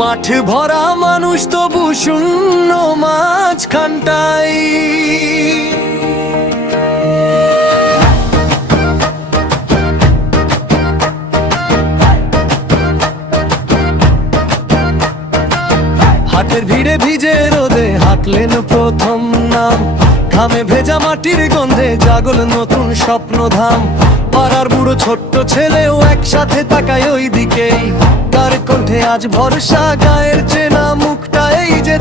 মাঠ ভরা মানুষ তবু শূন্য মাঝখানটাই। হাটের ভিড়ে ভিজে রোদে হাঁটলেন প্রথম নাম, ঘামে ভেজা মাটির গন্ধে জাগল নতুন স্বপ্নধাম। পাড়ার বুড়ো ছোট্ট ছেলেও একসাথে তাকায় ওই দিকেই, তার কণ্ঠে আজ ভরসা, গায়ের চেনা মুখটা এই যে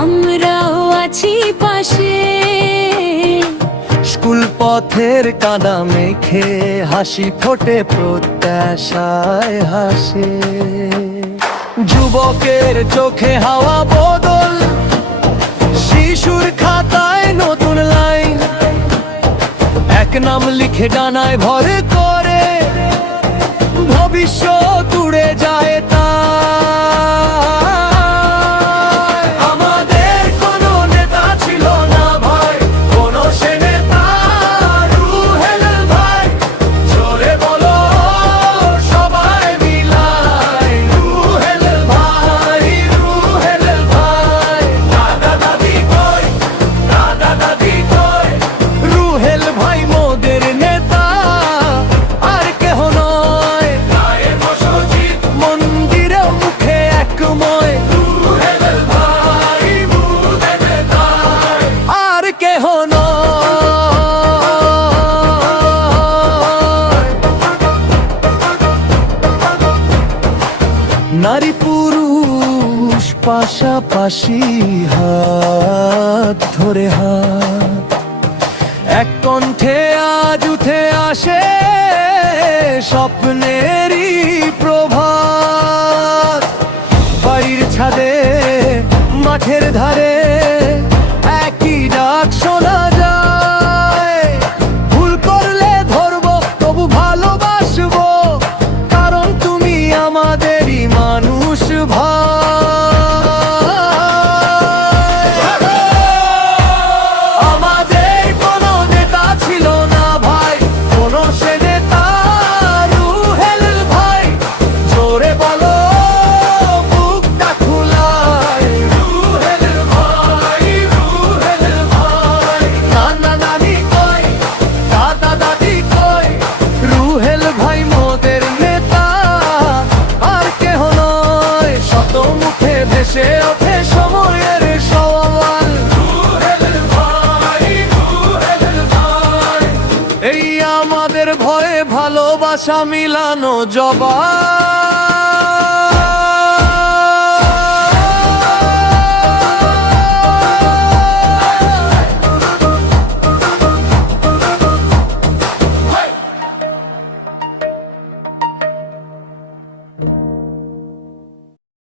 আমরাও আছি পাশে। স্কুল পথের কাদা মেখে হাসি ফোটে প্রত্যাশায় হাসে। যুবকের চোখে হাওয়া বদল, শিশুর খাতায় নতুন লাইন, এক নাম লিখে ডানায় ভর করে ভবিষ্যৎ উড়ে যায় তা। নারী পুরুষ পাশাপাশি হাত ধরে হাত, এক কণ্ঠে আজ উঠে আসে স্বপ্নেরই প্রভাত। বাড়ির ছাদে মাঠের ধারে একই ডাক শোনা যায়, ভুল করলে ধরবো তবু ভালোবাসবো, কারণ তুমি আমাদেরই মানুষ ভাই। আমাদের কোনো নেতা ছিল না ভাই, কোনো সে নেতা রুহেল ভাই, জোরে বলো বুকটা খোলায়, রুহেল ভাই, রুহেল ভাই। নানা নানি কই, দাদা দাদি কই, রুহেল ভাই মোদের নেতা আর কেহ নয়। শত মুখে ভেসে ওঠে সময়ের সওয়াল, রুহেল ভাই, রুহেল ভাই। এই আমাদের ভয়ে ভালোবাসা মিলানো জবাব।